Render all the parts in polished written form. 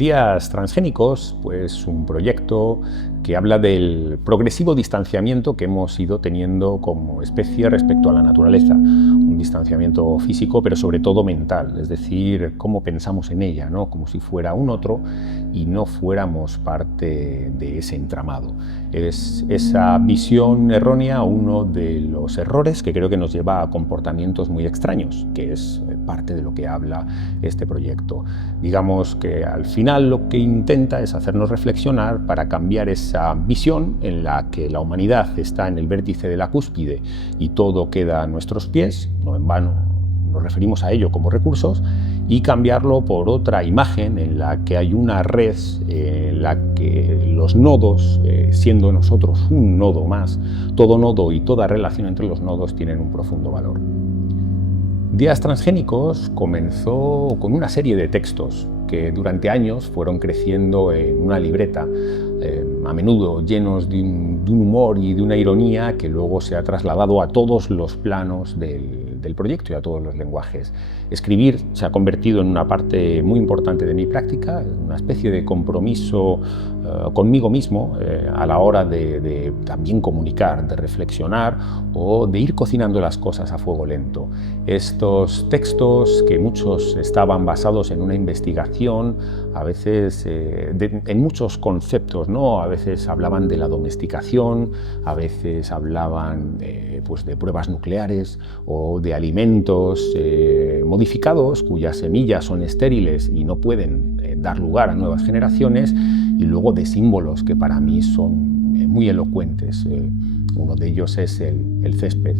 Días Transgénicos, pues un proyecto que habla del progresivo distanciamiento que hemos ido teniendo como especie respecto a la naturaleza. Un distanciamiento físico, pero sobre todo mental, es decir, cómo pensamos en ella, ¿no? Como si fuera un otro y no fuéramos parte de ese entramado. Es esa visión errónea uno de los errores que creo que nos lleva a comportamientos muy extraños, que es parte de lo que habla este proyecto. Digamos que al final lo que intenta es hacernos reflexionar para cambiar esa visión en la que la humanidad está en el vértice de la cúspide y todo queda a nuestros pies, no en vano nos referimos a ello como recursos, y cambiarlo por otra imagen en la que hay una red en la que los nodos, siendo nosotros un nodo más, todo nodo y toda relación entre los nodos tienen un profundo valor. Días Transgénicos comenzó con una serie de textos que durante años fueron creciendo en una libreta, a menudo llenos de un humor y de una ironía que luego se ha trasladado a todos los planos del proyecto y a todos los lenguajes. Escribir se ha convertido en una parte muy importante de mi práctica, una especie de compromiso conmigo mismo a la hora de también comunicar, de reflexionar o de ir cocinando las cosas a fuego lento. Estos textos, que muchos estaban basados en una investigación, a veces en muchos conceptos, ¿no? A veces hablaban de la domesticación, a veces hablaban pues de pruebas nucleares o de alimentos modificados cuyas semillas son estériles y no pueden dar lugar a nuevas generaciones, y luego de símbolos que para mí son muy elocuentes. Uno de ellos es el césped.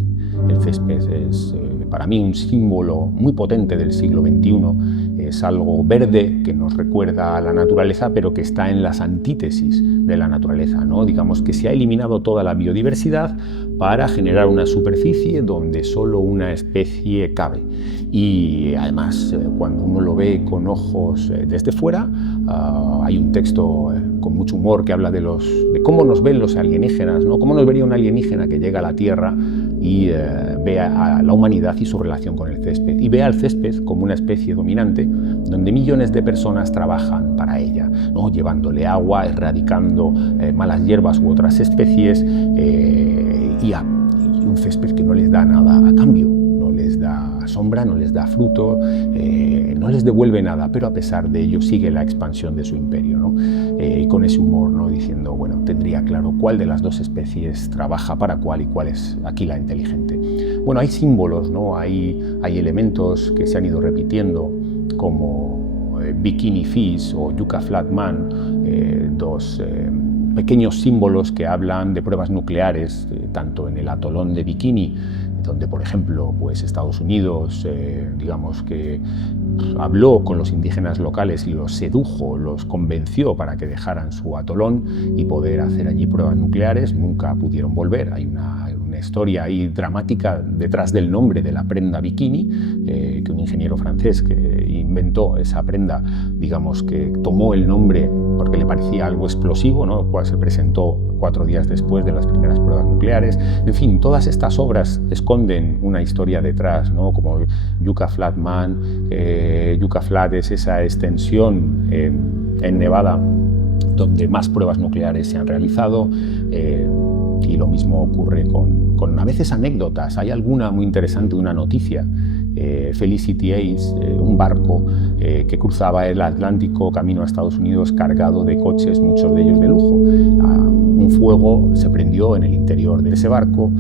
El césped es para mí un símbolo muy potente del siglo XXI. Es algo verde que nos recuerda a la naturaleza, pero que está en las antítesis de la naturaleza, ¿no? Digamos que se ha eliminado toda la biodiversidad para generar una superficie donde solo una especie cabe. Y además, cuando uno lo ve con ojos desde fuera, hay un texto con mucho humor que habla de cómo nos ven los alienígenas, ¿no? Cómo nos vería un alienígena que llega a la Tierra y ve a la humanidad y su relación con el césped. Y ve al césped como una especie dominante donde millones de personas trabajan para ella, ¿no? Llevándole agua, erradicando malas hierbas u otras especies, y un césped que no les da nada a cambio. No les da sombra, no les da fruto, no les devuelve nada, pero a pesar de ello sigue la expansión de su imperio, ¿no? Y con ese humor, ¿no? Diciendo, bueno, tendría claro cuál de las dos especies trabaja para cuál y cuál es aquí la inteligente. Bueno, hay símbolos, ¿no? Hay elementos que se han ido repitiendo, como Bikini Fish o Yucca Flat Man, dos pequeños símbolos que hablan de pruebas nucleares, tanto en el atolón de Bikini, donde, por ejemplo, pues Estados Unidos, digamos que habló con los indígenas locales y los sedujo, los convenció para que dejaran su atolón y poder hacer allí pruebas nucleares. Nunca pudieron volver. Hay una historia ahí dramática detrás del nombre de la prenda bikini, que un ingeniero francés que inventó esa prenda, digamos que tomó el nombre porque le parecía algo explosivo, ¿no? Cual se presentó 4 días después de las primeras pruebas nucleares. En fin, todas estas obras esconden una historia detrás, ¿no? Como Yucca Flat Man. Yucca Flat es esa extensión en Nevada donde más pruebas nucleares se han realizado, y lo mismo ocurre con a veces anécdotas. Hay alguna muy interesante, una noticia. Felicity Ace, un barco que cruzaba el Atlántico camino a Estados Unidos cargado de coches, muchos de ellos de lujo. Un fuego se prendió en el interior de ese barco,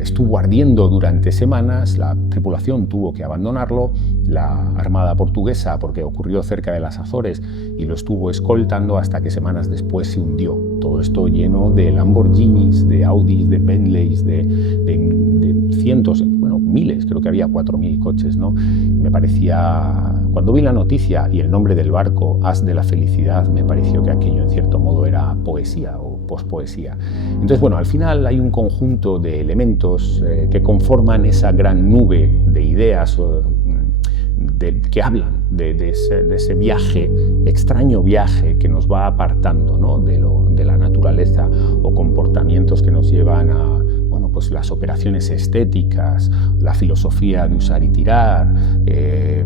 estuvo ardiendo durante semanas, la tripulación tuvo que abandonarlo, la Armada portuguesa, porque ocurrió cerca de las Azores, y lo estuvo escoltando hasta que semanas después se hundió. Todo esto lleno de Lamborghinis, de Audis, de Bentleys, de cientos, bueno, miles, creo que había 4.000 coches, ¿no? Me parecía, cuando vi la noticia y el nombre del barco, As de la Felicidad, me pareció que aquello en cierto modo era poesía o pospoesía. Entonces, bueno, al final hay un conjunto de elementos que conforman esa gran nube de ideas que hablan de ese viaje, extraño viaje que nos va apartando, ¿no? de la naturaleza, o comportamientos que nos llevan a, bueno, pues las operaciones estéticas, la filosofía de usar y tirar,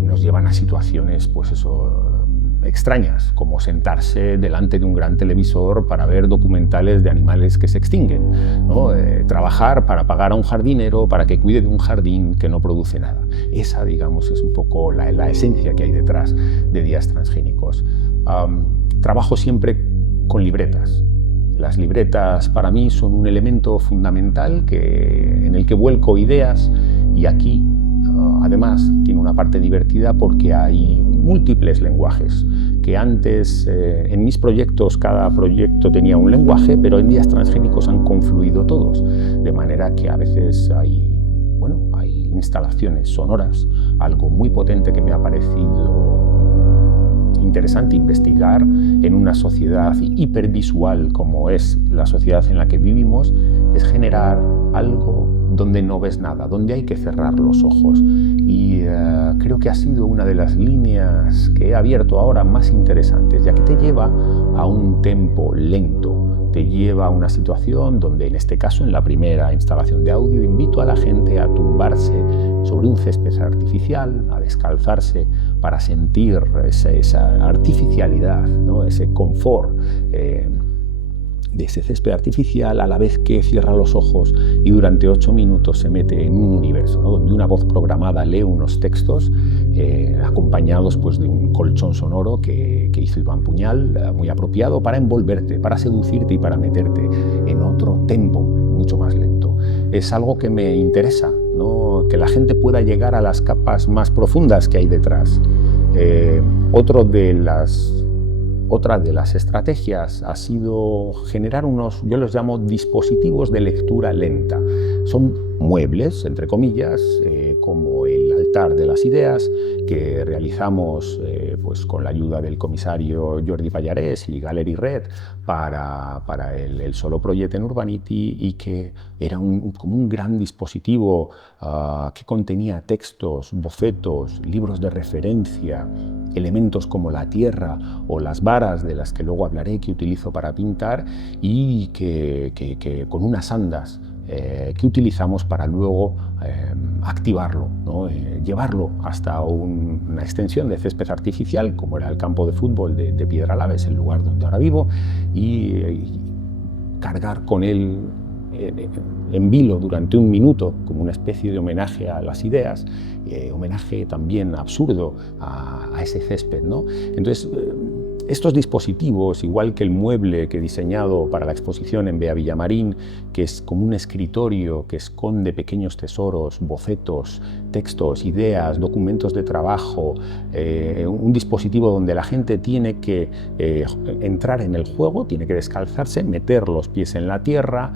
nos llevan a situaciones, pues eso, extrañas, como sentarse delante de un gran televisor para ver documentales de animales que se extinguen, ¿no? Trabajar para pagar a un jardinero para que cuide de un jardín que no produce nada. Esa, digamos, es un poco la esencia que hay detrás de Días Transgénicos. Trabajo siempre con libretas. Las libretas para mí son un elemento fundamental en el que vuelco ideas, y aquí además tiene una parte divertida porque hay múltiples lenguajes, que antes en mis proyectos cada proyecto tenía un lenguaje, pero en Días Transgénicos han confluido todos, de manera que a veces hay instalaciones sonoras, algo muy potente que me ha parecido interesante investigar en una sociedad hipervisual como es la sociedad en la que vivimos, es generar algo donde no ves nada, donde hay que cerrar los ojos. Y creo que ha sido una de las líneas que he abierto ahora más interesantes, ya que te lleva a un tempo lento, te lleva a una situación donde, en este caso, en la primera instalación de audio, invito a la gente a tumbarse sobre un césped artificial, a descalzarse para sentir esa artificialidad, ¿no? Ese confort de ese césped artificial, a la vez que cierra los ojos y durante 8 minutos se mete en un universo, ¿no? Donde una voz programada lee unos textos acompañados pues, de un colchón sonoro que hizo Iván Puñal, muy apropiado para envolverte, para seducirte y para meterte en otro tempo mucho más lento. Es algo que me interesa, ¿no? Que la gente pueda llegar a las capas más profundas que hay detrás. Otra de las estrategias ha sido generar unos, yo los llamo dispositivos de lectura lenta. Son muebles, entre comillas, como el altar de las ideas, que realizamos pues con la ayuda del comisario Jordi Pallarés y Gallery Red para el solo proyecto en Urbanity, y que era como un gran dispositivo que contenía textos, bocetos, libros de referencia, elementos como la tierra o las varas de las que luego hablaré, que utilizo para pintar, y que con unas andas que utilizamos para luego activarlo, ¿no? Llevarlo hasta una extensión de césped artificial, como era el campo de fútbol de Piedralaves, el lugar donde ahora vivo, y cargar con él en vilo durante 1 minuto, como una especie de homenaje a las ideas, homenaje también absurdo a ese césped, ¿no? Entonces, estos dispositivos, igual que el mueble que he diseñado para la exposición en Bea Villamarín, que es como un escritorio que esconde pequeños tesoros, bocetos, textos, ideas, documentos de trabajo, un dispositivo donde la gente tiene que entrar en el juego, tiene que descalzarse, meter los pies en la tierra,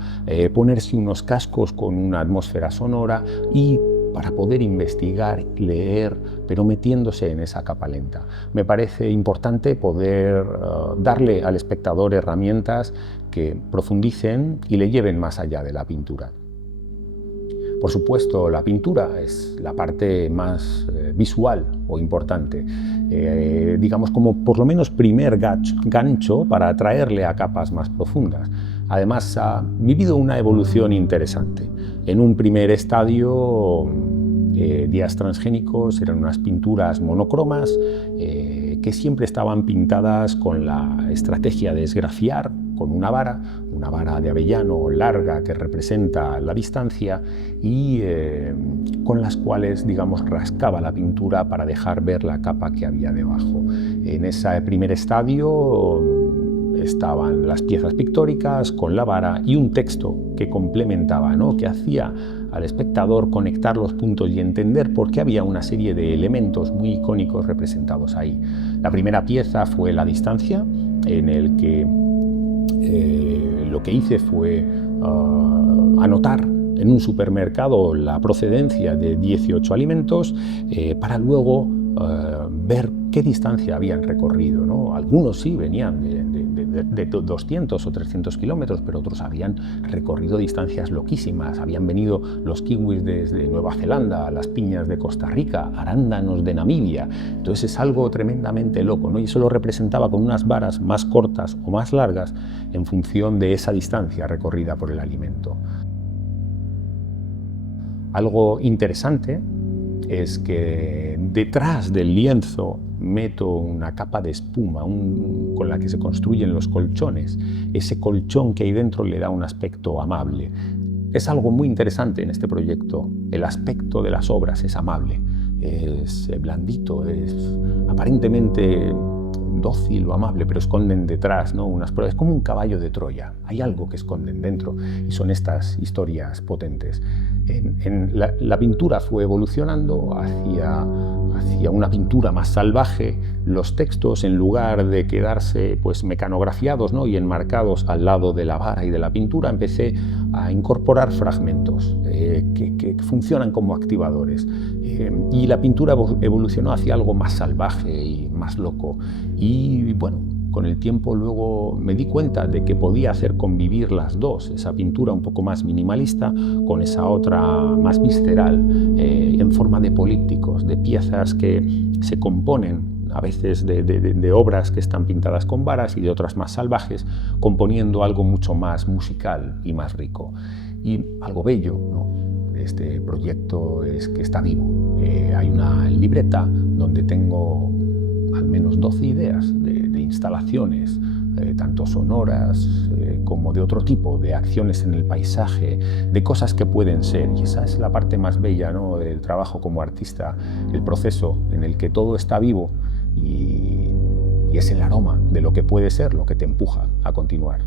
ponerse unos cascos con una atmósfera sonora y para poder investigar, leer, pero metiéndose en esa capa lenta. Me parece importante poder darle al espectador herramientas que profundicen y le lleven más allá de la pintura. Por supuesto, la pintura es la parte más visual o importante, digamos como por lo menos primer gancho para atraerle a capas más profundas. Además, ha vivido una evolución interesante. En un primer estadio, Días Transgénicos eran unas pinturas monocromas que siempre estaban pintadas con la estrategia de esgrafiar con una vara de avellano larga que representa la distancia, y con las cuales, digamos, rascaba la pintura para dejar ver la capa que había debajo. En ese primer estadio estaban las piezas pictóricas con la vara y un texto que complementaba, ¿no? Que hacía al espectador conectar los puntos y entender por qué había una serie de elementos muy icónicos representados ahí. La primera pieza fue La distancia, en el que lo que hice fue anotar en un supermercado la procedencia de 18 alimentos para luego ver qué distancia habían recorrido, ¿no? Algunos sí venían de 200 o 300 kilómetros, pero otros habían recorrido distancias loquísimas. Habían venido los kiwis desde Nueva Zelanda, las piñas de Costa Rica, arándanos de Namibia. Entonces es algo tremendamente loco, ¿no? Y eso lo representaba con unas varas más cortas o más largas en función de esa distancia recorrida por el alimento. Algo interesante es que detrás del lienzo meto una capa de espuma con la que se construyen los colchones. Ese colchón que hay dentro le da un aspecto amable. Es algo muy interesante en este proyecto. El aspecto de las obras es amable, es blandito, es aparentemente dócil o amable, pero esconden detrás, ¿no?, unas pruebas. Es como un caballo de Troya. Hay algo que esconden dentro y son estas historias potentes. La pintura fue evolucionando hacia una pintura más salvaje. Los textos, en lugar de quedarse pues mecanografiados, ¿no?, y enmarcados al lado de la vara y de la pintura, empecé a incorporar fragmentos que funcionan como activadores. Y la pintura evolucionó hacia algo más salvaje y más loco. Y bueno, con el tiempo luego me di cuenta de que podía hacer convivir las dos, esa pintura un poco más minimalista con esa otra más visceral, en forma de polípticos, de piezas que se componen a veces de obras que están pintadas con varas y de otras más salvajes, componiendo algo mucho más musical y más rico. Y algo bello, ¿no?, este proyecto es que está vivo. Hay una libreta donde tengo al menos 12 ideas de instalaciones, tanto sonoras como de otro tipo, de acciones en el paisaje, de cosas que pueden ser. Y esa es la parte más bella, ¿no?, del trabajo como artista, el proceso en el que todo está vivo y es el aroma de lo que puede ser lo que te empuja a continuar.